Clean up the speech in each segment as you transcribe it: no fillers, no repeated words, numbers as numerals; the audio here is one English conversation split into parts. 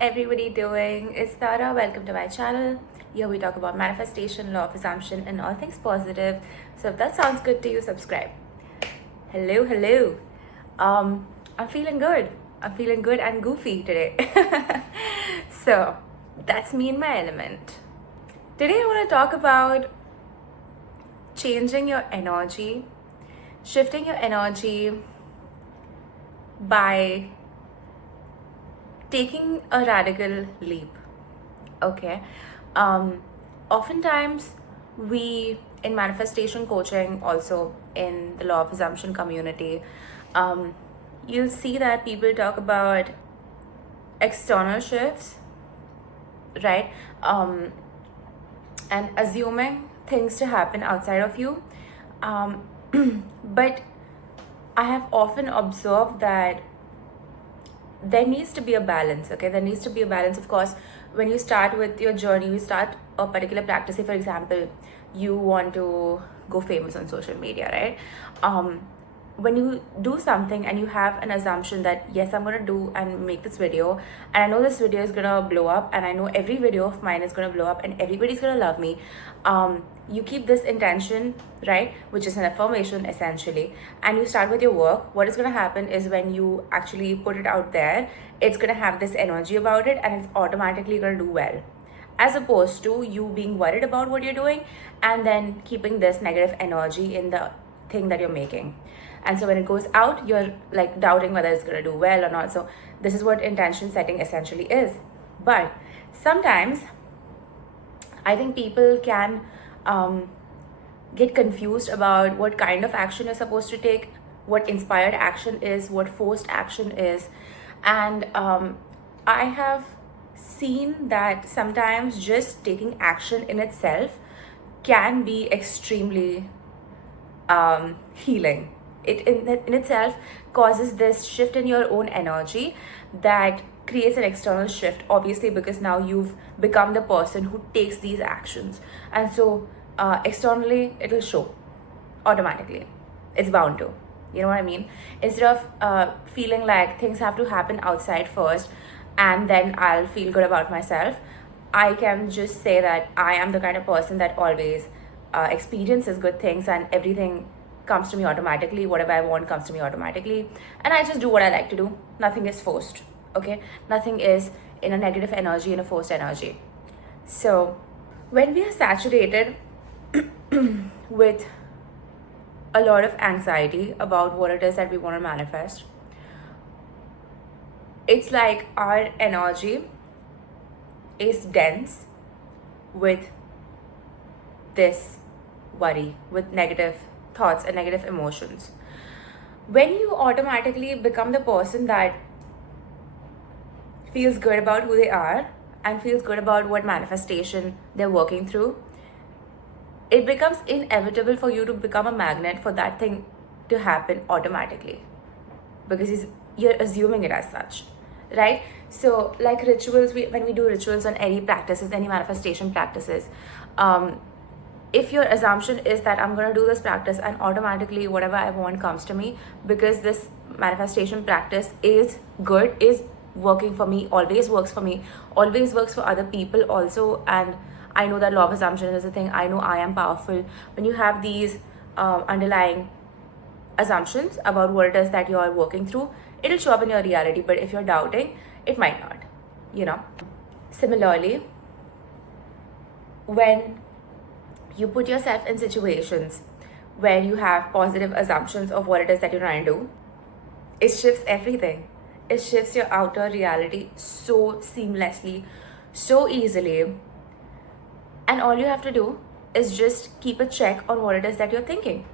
everybody doing? It's Tara. Welcome to my channel. Here we talk about manifestation, law of assumption, and all things positive. So if that sounds good to you, subscribe. Hello. I'm feeling good. I'm feeling good and goofy today. So that's me in my element. Today I want to talk about changing your energy, shifting your energy by taking a radical leap. Okay. Oftentimes we in manifestation coaching, also in the law of assumption community, you'll see that people talk about external shifts, right? And assuming things to happen outside of you. But I have often observed that there needs to be a balance. Okay, there needs to be a balance. Of course, when you start with your journey, you start a particular practice. Say for example, you want to go famous on social media, right? When you do something and you have an assumption that yes, I'm gonna do and make this video, and I know this video is gonna blow up, and I know every video of mine is gonna blow up and everybody's gonna love me, you keep this intention, right, which is an affirmation essentially, and you start with your work. What is going to happen is when you actually put it out there, it's going to have this energy about it and it's automatically going to do well, as opposed to you being worried about what you're doing and then keeping this negative energy in the thing that you're making. And so when it goes out, you're like doubting whether it's going to do well or not. So this is what intention setting essentially is. But sometimes I think people can get confused about what kind of action you're supposed to take, what inspired action is, what forced action is. And I have seen that sometimes just taking action in itself can be extremely healing. It in itself causes this shift in your own energy that creates an external shift, obviously, because now you've become the person who takes these actions. And so externally it'll show automatically. It's bound to, you know what I mean? Instead of feeling like things have to happen outside first and then I'll feel good about myself, I can just say that I am the kind of person that always experiences good things, and everything comes to me automatically. Whatever I want comes to me automatically, and I just do what I like to do. Nothing is forced. Okay, nothing is in a negative energy, in a forced energy. So when we are saturated with a lot of anxiety about what it is that we want to manifest, it's like our energy is dense with this worry, with negative thoughts and negative emotions. When you automatically become the person that feels good about who they are and feels good about what manifestation they're working through, it becomes inevitable for you to become a magnet for that thing to happen automatically, because you're assuming it as such, right? So like rituals, when we do rituals on any practices, any manifestation practices, if your assumption is that I'm going to do this practice and automatically whatever I want comes to me, because this manifestation practice is good, is working for me, always works for me, always works for other people also, and I know that law of assumption is a thing, I know I am powerful. When you have these underlying assumptions about what it is that you are working through, it'll show up in your reality. But if you're doubting, it might not, you know. Similarly, when you put yourself in situations where you have positive assumptions of what it is that you're trying to do, it shifts everything. It shifts your outer reality so seamlessly, so easily. And all you have to do is just keep a check on what it is that you're thinking,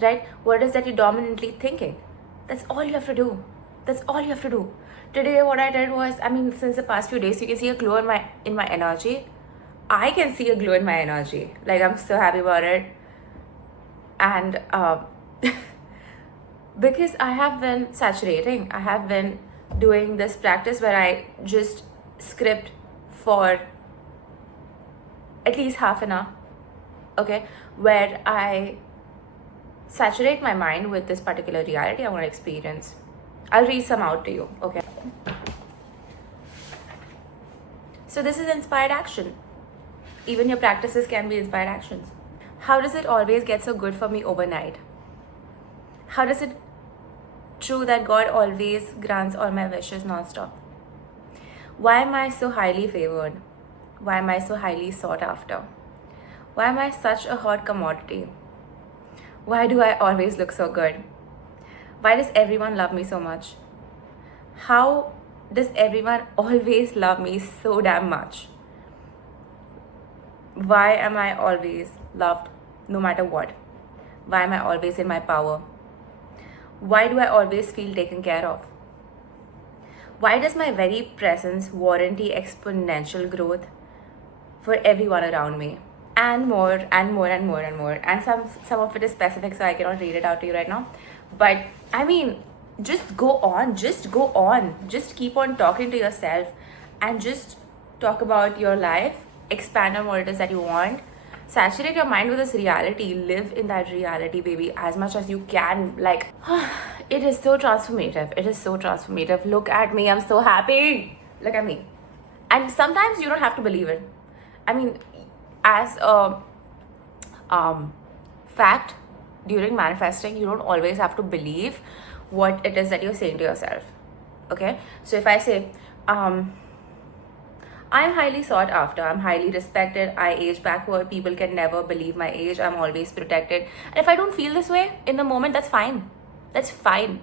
right? What it is that you're dominantly thinking. That's all you have to do. That's all you have to do. Today, what I did was, since the past few days, you can see a glow in my energy. I can see a glow in my energy. Like, I'm so happy about it. And because I have been saturating, I have been doing this practice where I just script for at least half an hour, okay, where I saturate my mind with this particular reality I want to experience. I'll read some out to you, okay? So this is inspired action. Even your practices can be inspired actions. How does it always get so good for me overnight? How does it true that God always grants all my wishes non-stop? Why am I so highly favored? Why am I so highly sought after? Why am I such a hot commodity? Why do I always look so good? Why does everyone love me so much? How does everyone always love me so damn much? Why am I always loved no matter what? Why am I always in my power? Why do I always feel taken care of? Why does my very presence warranty exponential growth for everyone around me? And more and more and more and more. And some of it is specific, so I cannot read it out to you right now. But I mean, just go on. Just keep on talking to yourself and just talk about your life. Expand on what it is that you want. Saturate your mind with this reality. Live in that reality, baby, as much as you can. Like, it is so transformative. It is so transformative. Look at me. I'm so happy. Look at me. And sometimes you don't have to believe it. I mean, as a fact, during manifesting, you don't always have to believe what it is that you're saying to yourself. Okay? So if I say, I'm highly sought after, I'm highly respected, I age backward, people can never believe my age, I'm always protected. And if I don't feel this way in the moment, that's fine. That's fine.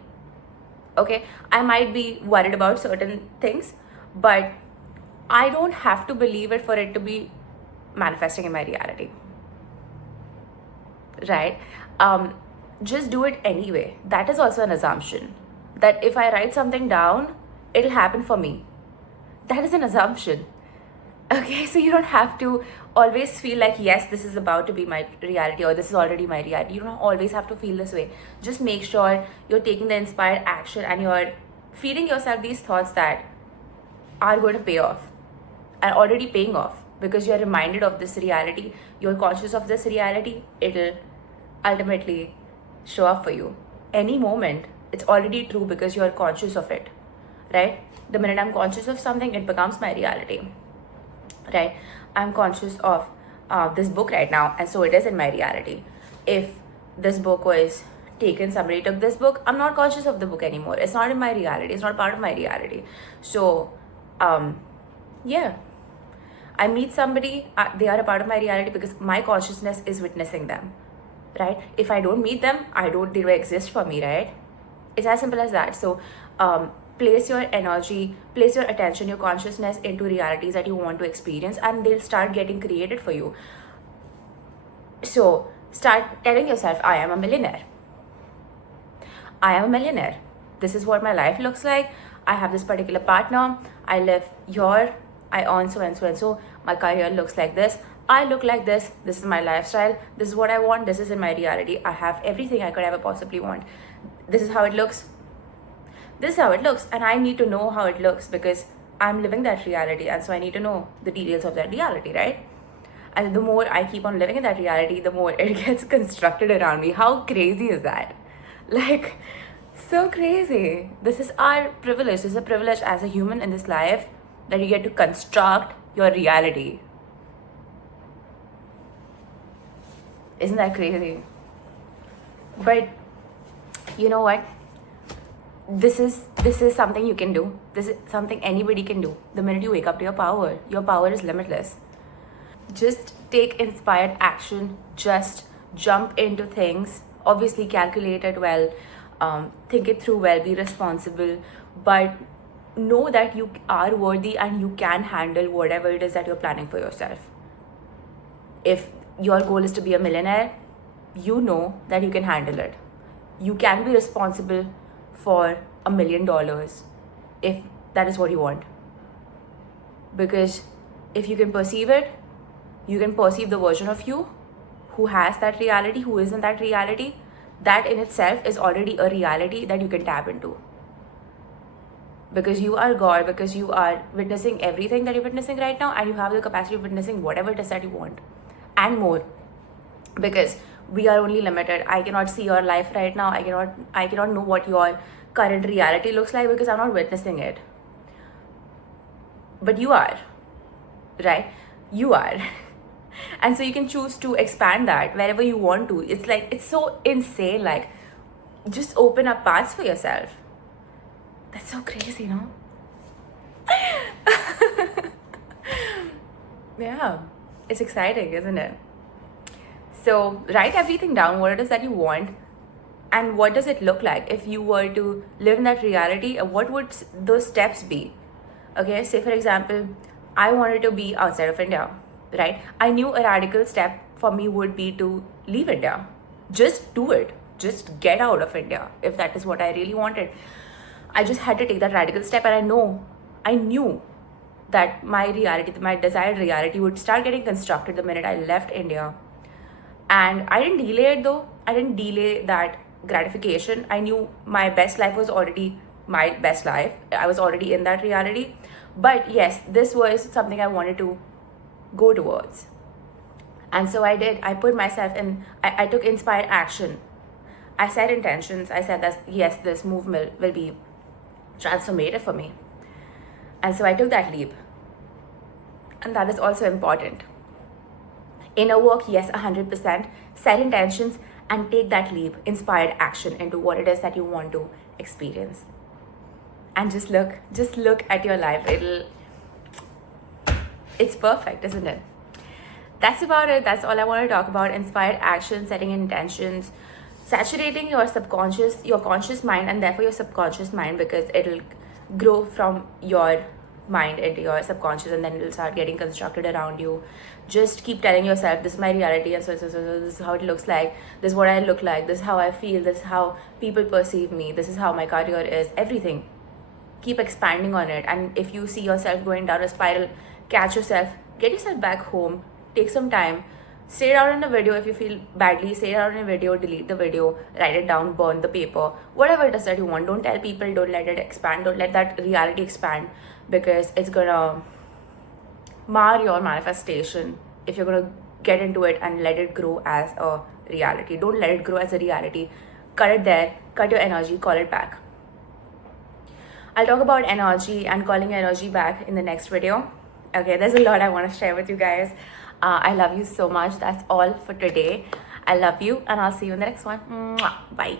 Okay? I might be worried about certain things, but I don't have to believe it for it to be manifesting in my reality. Right? Just do it anyway. That is also an assumption. That if I write something down, it'll happen for me. That is an assumption. Okay, so you don't have to always feel like, yes, this is about to be my reality or this is already my reality. You don't always have to feel this way. Just make sure you're taking the inspired action and you're feeding yourself these thoughts that are going to pay off, are already paying off, because you're reminded of this reality, you're conscious of this reality, it'll ultimately show up for you. Any moment, it's already true because you're conscious of it, right? The minute I'm conscious of something, it becomes my reality, right? I'm conscious of this book right now, and so it is in my reality. If this book was taken, somebody took this book, I'm not conscious of the book anymore. It's not in my reality. It's not part of my reality. So, yeah. I meet somebody, they are a part of my reality because my consciousness is witnessing them, right? If I don't meet them, they don't exist for me, right? It's as simple as that. So, place your energy, place your attention, your consciousness into realities that you want to experience, and they'll start getting created for you. So start telling yourself, I am a millionaire. I am a millionaire. This is what my life looks like. I have this particular partner. I live here. I earn so and so and so. My career looks like this. I look like this. This is my lifestyle. This is what I want. This is in my reality. I have everything I could ever possibly want. This is how it looks. This is how it looks, and I need to know how it looks because I'm living that reality, and so I need to know the details of that reality, right? And the more I keep on living in that reality, the more it gets constructed around me. How crazy is that? Like, so crazy. This is our privilege. This is a privilege as a human in this life that you get to construct your reality. Isn't that crazy? But you know what? This is something you can do. This is something anybody can do. The minute you wake up to your power is limitless. Just take inspired action. Just jump into things. Obviously calculate it well. Think it through well. Be responsible. But know that you are worthy and you can handle whatever it is that you're planning for yourself. If your goal is to be a millionaire, you know that you can handle it. You can be responsible for $1 million if that is what you want. Because if you can perceive it, you can perceive the version of you who has that reality, who is in that reality. That in itself is already a reality that you can tap into. Because you are God, because you are witnessing everything that you're witnessing right now, and you have the capacity of witnessing whatever it is that you want and more. Because we are only limited. I cannot see your life right now. I cannot know what your current reality looks like because I'm not witnessing it. But you are. right? You are. And so you can choose to expand that wherever you want to. It's like, it's so insane. Like, just open up paths for yourself. That's so crazy, no? Yeah, it's exciting, isn't it? So write everything down, what it is that you want, and what does it look like if you were to live in that reality. What would those steps be? Okay, say for example, I wanted to be outside of India, right? I knew a radical step for me would be to leave India. Just do it. Just get out of India if that is what I really wanted. I just had to take that radical step, and I knew that my reality, my desired reality, would start getting constructed the minute I left India. And I didn't delay it though. I didn't delay that gratification. I knew my best life was already my best life. I was already in that reality. But yes, this was something I wanted to go towards. And so I did. I put myself in, I took inspired action. I set intentions. I said that yes, this movement will be transformative for me. And so I took that leap. And that is also important. Inner work, yes, 100%. Set intentions and take that leap, inspired action into what it is that you want to experience. And just look at your life. It's perfect, isn't it? That's about it. That's all I want to talk about. Inspired action, setting intentions, saturating your subconscious, your conscious mind, and therefore your subconscious mind, because it'll grow from your mind into your subconscious, and then it'll start getting constructed around you. Just keep telling yourself, this is my reality, and so this is how it looks like, this is what I look like, this is how I feel, this is how people perceive me, this is how my career is, everything. Keep expanding on it. And if you see yourself going down a spiral, catch yourself, get yourself back home, take some time, say it out in a video. If you feel badly, say it out in a video, delete the video, write it down, burn the paper, whatever it is that you want. Don't tell people, don't let it expand, don't let that reality expand, because it's gonna mar your manifestation if you're gonna get into it and let it grow as a reality. Don't let it grow as a reality. Cut it there, cut your energy, call it back. I'll talk about energy and calling your energy back in the next video. Okay, there's a lot I want to share with you guys. I love you so much. That's all for today. I love you, and I'll see you in the next one. Mwah. Bye.